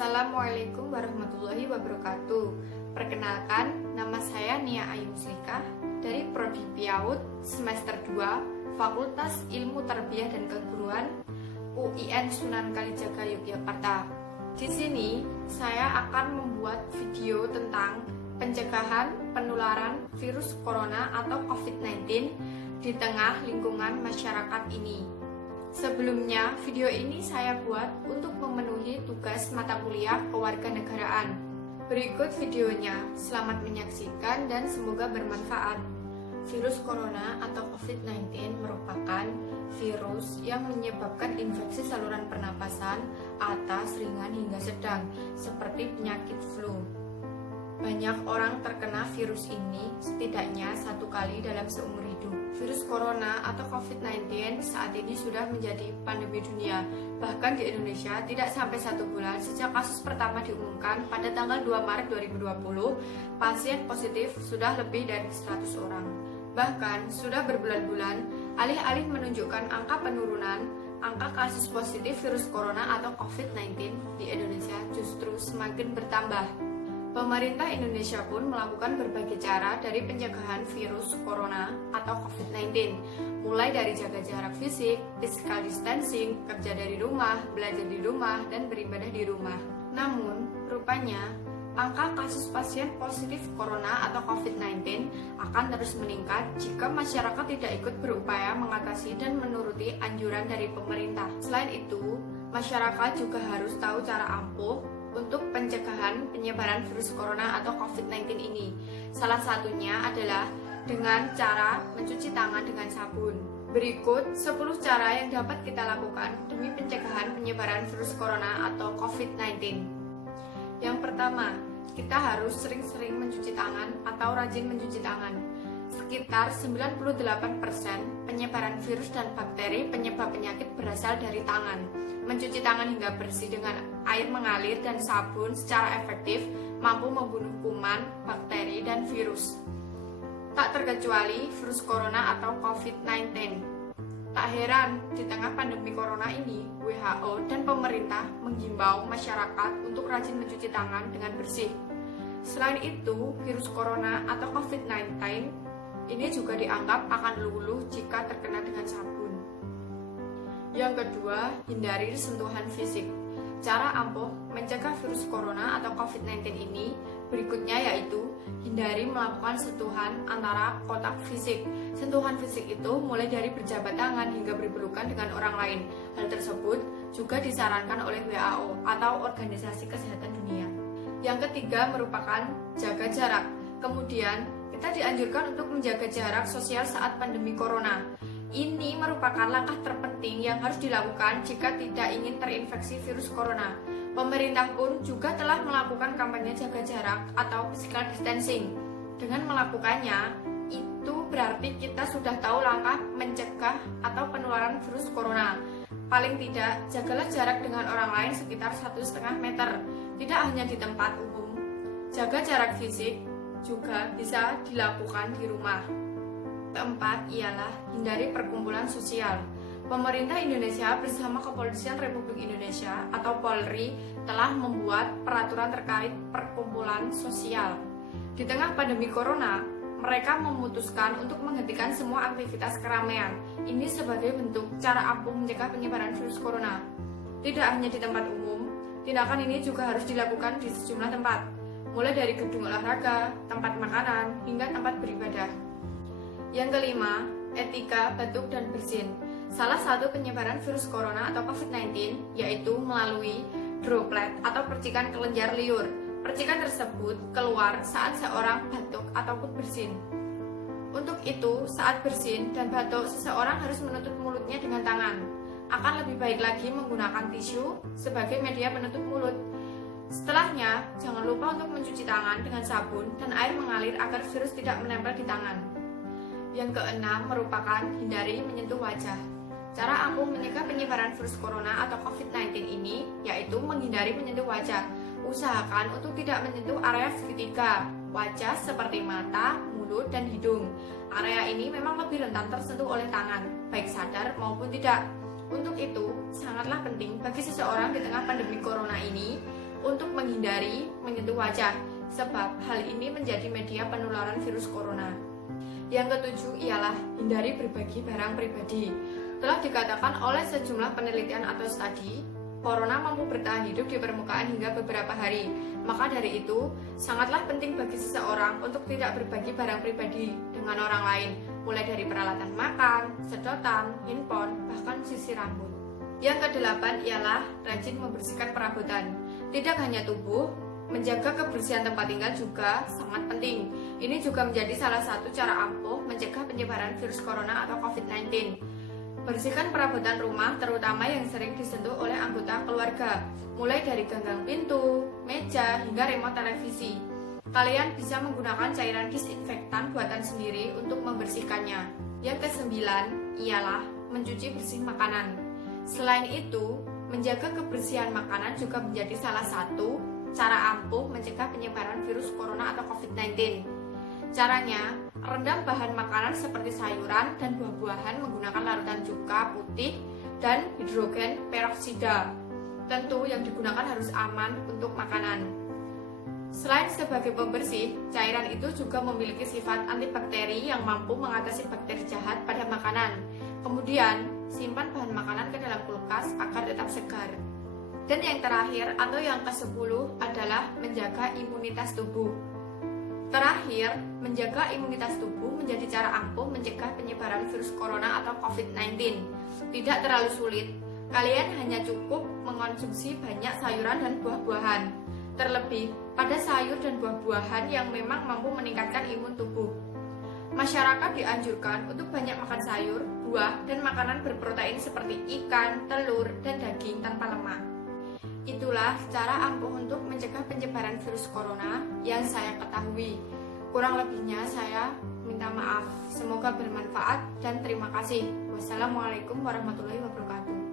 Assalamualaikum warahmatullahi wabarakatuh. Perkenalkan, nama saya Nia Ayu Muslika dari Prodi PIAUD semester 2 Fakultas Ilmu Tarbiyah dan Keguruan UIN Sunan Kalijaga Yogyakarta. Di sini saya akan membuat video tentang pencegahan penularan virus corona atau COVID-19 di tengah lingkungan masyarakat ini. Sebelumnya, video ini saya buat untuk memenuhi tugas mata kuliah kewarganegaraan. Berikut videonya, selamat menyaksikan dan semoga bermanfaat. Virus corona atau COVID-19 merupakan virus yang menyebabkan infeksi saluran pernapasan atas, ringan hingga sedang, seperti penyakit flu. Banyak orang terkena virus ini setidaknya 1 kali dalam seumur hidup. Virus corona atau COVID-19 saat ini sudah menjadi pandemi dunia. Bahkan di Indonesia tidak sampai 1 bulan sejak kasus pertama diumumkan pada tanggal 2 Maret 2020, pasien positif sudah lebih dari 100 orang. Bahkan sudah berbulan-bulan, alih-alih menunjukkan angka penurunan, angka kasus positif virus corona atau COVID-19 di Indonesia justru semakin bertambah. Pemerintah Indonesia pun melakukan berbagai cara dari pencegahan virus corona atau COVID-19, mulai dari jaga jarak fisik, physical distancing, kerja dari rumah, belajar di rumah, dan beribadah di rumah. Namun, rupanya, angka kasus pasien positif corona atau COVID-19 akan terus meningkat jika masyarakat tidak ikut berupaya mengatasi dan menuruti anjuran dari pemerintah. Selain itu, masyarakat juga harus tahu cara ampuh untuk pencegahan penyebaran virus corona atau COVID-19 ini. Salah satunya adalah dengan cara mencuci tangan dengan sabun. Berikut 10 cara yang dapat kita lakukan demi pencegahan penyebaran virus corona atau COVID-19. Yang pertama, kita harus sering-sering mencuci tangan atau rajin mencuci tangan. Sekitar 98% penyebaran virus dan bakteri penyebab penyakit berasal dari tangan. Mencuci tangan hingga bersih dengan air mengalir dan sabun secara efektif mampu membunuh kuman, bakteri, dan virus. Tak terkecuali virus corona atau COVID-19. Tak heran, di tengah pandemi corona ini, WHO dan pemerintah menghimbau masyarakat untuk rajin mencuci tangan dengan bersih. Selain itu, virus corona atau COVID-19 ini juga dianggap akan luluh jika terkena dengan sabun. Yang kedua, hindari sentuhan fisik. Cara ampuh mencegah virus corona atau COVID-19 ini berikutnya yaitu hindari melakukan sentuhan antara kontak fisik. Sentuhan fisik itu mulai dari berjabat tangan hingga berpelukan dengan orang lain. Hal tersebut juga disarankan oleh WHO atau Organisasi Kesehatan Dunia. Yang ketiga merupakan jaga jarak. Kemudian, kita dianjurkan untuk menjaga jarak sosial saat pandemi corona. Ini merupakan langkah terpenting yang harus dilakukan jika tidak ingin terinfeksi virus corona. Pemerintah pun juga telah melakukan kampanye jaga jarak atau physical distancing. Dengan melakukannya, itu berarti kita sudah tahu langkah mencegah atau penularan virus corona. Paling tidak, jagalah jarak dengan orang lain sekitar 1,5 meter, tidak hanya di tempat umum. Jaga jarak fisik juga bisa dilakukan di rumah. Keempat ialah hindari perkumpulan sosial. Pemerintah Indonesia bersama Kepolisian Republik Indonesia atau Polri telah membuat peraturan terkait perkumpulan sosial. Di tengah pandemi corona, mereka memutuskan untuk menghentikan semua aktivitas keramaian. Ini sebagai bentuk cara ampuh mencegah penyebaran virus corona. Tidak hanya di tempat umum, tindakan ini juga harus dilakukan di sejumlah tempat, mulai dari gedung olahraga, tempat makanan, hingga tempat beribadah. Yang kelima, etika batuk dan bersin. Salah satu penyebaran virus corona atau COVID-19 yaitu melalui droplet atau percikan kelenjar liur. Percikan tersebut keluar saat seorang batuk ataupun bersin. Untuk itu, saat bersin dan batuk, seseorang harus menutup mulutnya dengan tangan. Akan lebih baik lagi menggunakan tisu sebagai media penutup mulut. Setelahnya, jangan lupa untuk mencuci tangan dengan sabun dan air mengalir agar virus tidak menempel di tangan. Yang keenam merupakan hindari menyentuh wajah. Cara ampuh mencegah penyebaran virus corona atau COVID-19 ini yaitu menghindari menyentuh wajah. Usahakan untuk tidak menyentuh area segitiga wajah seperti mata, mulut, dan hidung. Area ini memang lebih rentan tersentuh oleh tangan, baik sadar maupun tidak. Untuk itu, sangatlah penting bagi seseorang di tengah pandemi corona ini untuk menghindari menyentuh wajah, sebab hal ini menjadi media penularan virus corona. Yang ketujuh ialah hindari berbagi barang pribadi. Telah dikatakan oleh sejumlah penelitian atau studi, corona mampu bertahan hidup di permukaan hingga beberapa hari. Maka dari itu, sangatlah penting bagi seseorang untuk tidak berbagi barang pribadi dengan orang lain, mulai dari peralatan makan, sedotan, handphone, bahkan sisir rambut. Yang kedelapan ialah rajin membersihkan perabotan. Tidak hanya tubuh, menjaga kebersihan tempat tinggal juga sangat penting. Ini juga menjadi salah satu cara ampuh mencegah penyebaran virus corona atau COVID-19. Bersihkan perabotan rumah, terutama yang sering disentuh oleh anggota keluarga, mulai dari ganggang pintu, meja, hingga remote televisi. Kalian bisa menggunakan cairan disinfektan buatan sendiri untuk membersihkannya. Yang kesembilan ialah mencuci bersih makanan. Selain itu, menjaga kebersihan makanan juga menjadi salah satu cara ampuh mencegah penyebaran virus corona atau COVID-19. Caranya, rendam bahan makanan seperti sayuran dan buah-buahan menggunakan larutan cuka putih dan hidrogen peroksida. Tentu yang digunakan harus aman untuk makanan. Selain sebagai pembersih, cairan itu juga memiliki sifat antibakteri yang mampu mengatasi bakteri jahat pada makanan. Kemudian, simpan bahan makanan ke dalam kulkas agar tetap segar. Dan yang terakhir atau yang ke-10 adalah menjaga imunitas tubuh. Terakhir, menjaga imunitas tubuh menjadi cara ampuh mencegah penyebaran virus corona atau COVID-19. Tidak terlalu sulit, kalian hanya cukup mengonsumsi banyak sayuran dan buah-buahan. Terlebih pada sayur dan buah-buahan yang memang mampu meningkatkan imun tubuh. Masyarakat dianjurkan untuk banyak makan sayur, buah, dan makanan berprotein seperti ikan, telur, dan daging tanpa lemak. Itulah cara ampuh untuk mencegah penyebaran virus corona yang saya ketahui. Kurang lebihnya saya minta maaf. Semoga bermanfaat dan terima kasih. Wassalamualaikum warahmatullahi wabarakatuh.